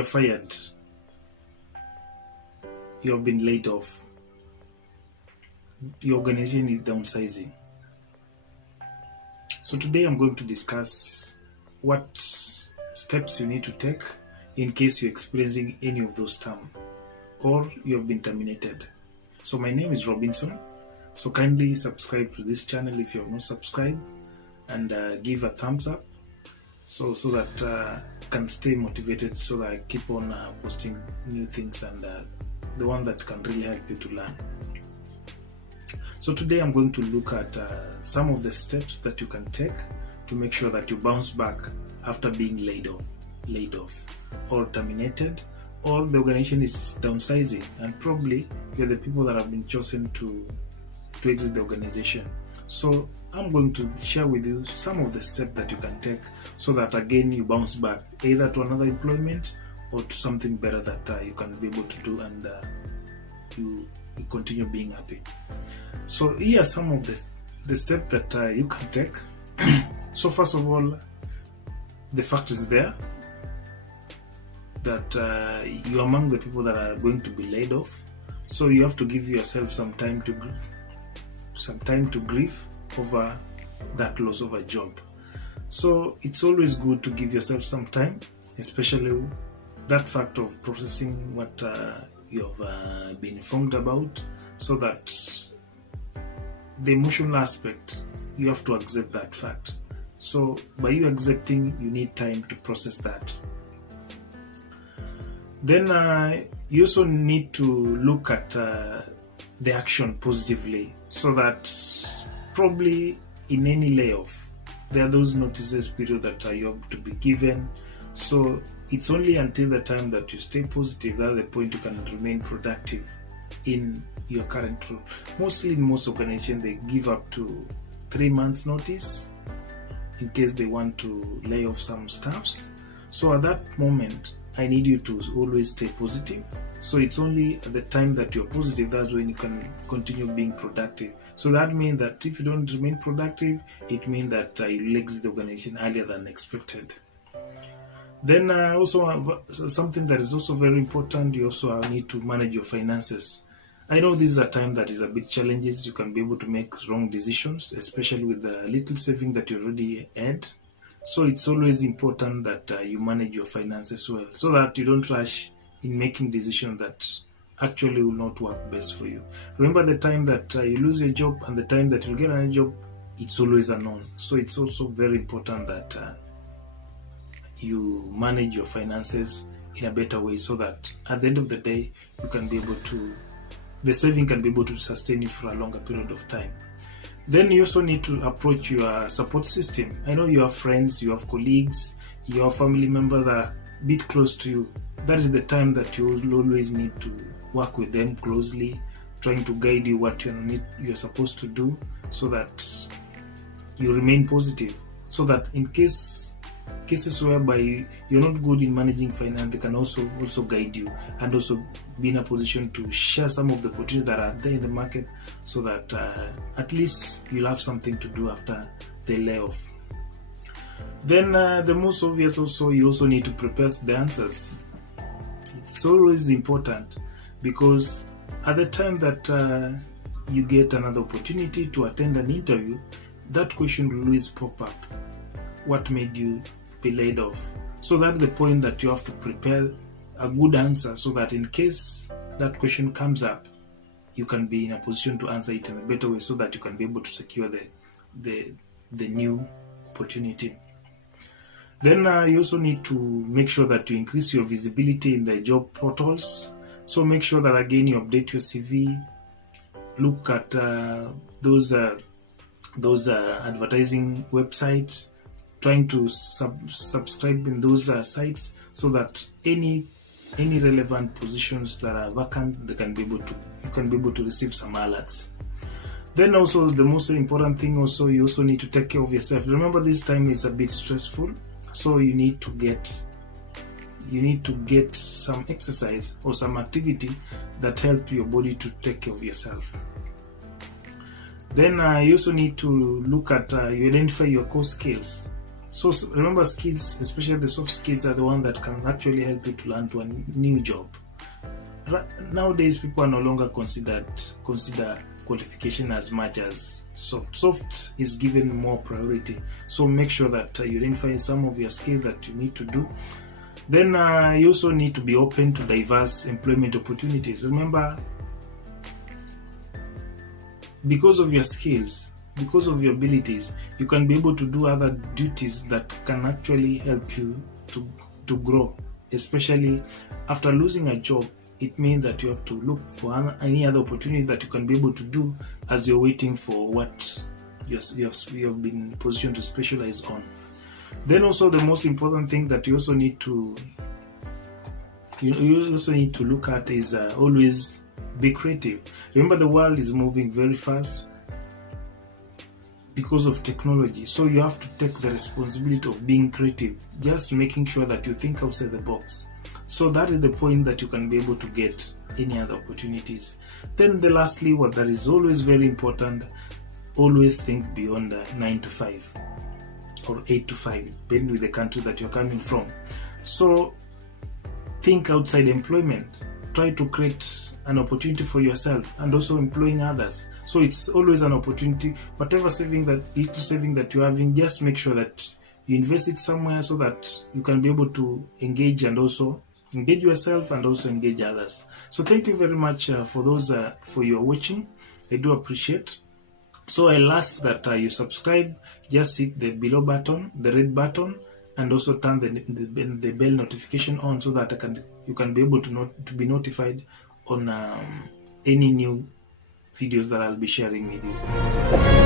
you're fired, you have been laid off, your organization is downsizing. So today I'm going to discuss what steps you need to take in case you're experiencing any of those terms or you have been terminated. So my name is Robinson. So kindly subscribe to this channel if you have not subscribed, and give a thumbs up so that I can stay motivated, so that I keep on posting new things and the one that can really help you to learn. So today I'm going to look at some of the steps that you can take to make sure that you bounce back after being laid off or terminated, or the organization is downsizing and probably you're the people that have been chosen to exit the organization. So I'm going to share with you some of the steps that you can take so that again you bounce back either to another employment or to something better that you can be able to do, and you continue being happy. So here are some of the steps that you can take. So first of all, the fact is there that you're among the people that are going to be laid off. So you have to give yourself some time to grieve over that loss of a job. So it's always good to give yourself some time, especially that fact of processing what you have been informed about, so that the emotional aspect, you have to accept that fact. So by you accepting, you need time to process that. Then you also need to look at the action positively, so that probably in any layoff there are those notices period that you have to be given. So it's only until the time that you stay positive that the point you can remain productive in your current role. Mostly in most organizations they give up to 3 months notice in case they want to lay off some staffs. So at that moment I need you to always stay positive. So it's only at the time that you're positive that's when you can continue being productive. So that means that if you don't remain productive, it means that you exit the organization earlier than expected. Then also something that is also very important, you also need to manage your finances. I know this is a time that is a bit challenges. You can be able to make wrong decisions, especially with the little saving that you already had. So it's always important that you manage your finances well, so that you don't rush in making decisions that actually will not work best for you. Remember, the time that you lose your job and the time that you get a job, it's always unknown. So it's also very important that you manage your finances in a better way, so that at the end of the day you can be able to, the saving can be able to sustain you for a longer period of time. Then you also need to approach your support system. I know you have friends, you have colleagues, you have family members that are a bit close to you. That is the time that you will always need to work with them closely, trying to guide you what you're supposed to do, so that you remain positive, so that in cases whereby you're not good in managing finance, they can also guide you and also be in a position to share some of the opportunities that are there in the market, so that at least you'll have something to do after the layoff. Then the most obvious also, you also need to prepare the answers. It's always important, because at the time that you get another opportunity to attend an interview, that question will always pop up. What made you be laid off? So that's the point that you have to prepare a good answer, so that in case that question comes up, you can be in a position to answer it in a better way, so that you can be able to secure the new opportunity. Then you also need to make sure that you increase your visibility in the job portals. So make sure that again you update your CV, look at those advertising websites, trying to subscribe in those sites, so that any relevant positions that are vacant, you can be able to receive some alerts. Then also the most important thing, also you also need to take care of yourself. Remember, this time is a bit stressful, so you need to get some exercise or some activity that help your body to take care of yourself. Then you also need to look at you identify your core skills. So remember, skills, especially the soft skills, are the one that can actually help you to land to a new job. Nowadays, people are no longer consider qualification as much as soft. Soft is given more priority. So make sure that you identify some of your skills that you need to do. Then you also need to be open to diverse employment opportunities. Remember, because of your skills, because of your abilities, you can be able to do other duties that can actually help you to grow. Especially after losing a job, it means that you have to look for any other opportunity that you can be able to do as you're waiting for what you have been positioned to specialize on. Then also the most important thing that you also need to look at is always be creative. Remember, the world is moving very fast because of technology, so you have to take the responsibility of being creative, just making sure that you think outside the box. So that is the point that you can be able to get any other opportunities. Then lastly, what that is always very important, always think beyond 9 to 5 or 8 to 5, depending with the country that you're coming from. So think outside employment. Try to create an opportunity for yourself and also employing others. So it's always an opportunity. Whatever little saving that you're having, just make sure that you invest it somewhere so that you can be able to engage yourself and also engage others. So thank you very much for your watching. I do appreciate. So I'll ask that you subscribe. Just hit the below button, the red button, and also turn the bell notification on so that you can be able to be notified on any new videos that I'll be sharing with you.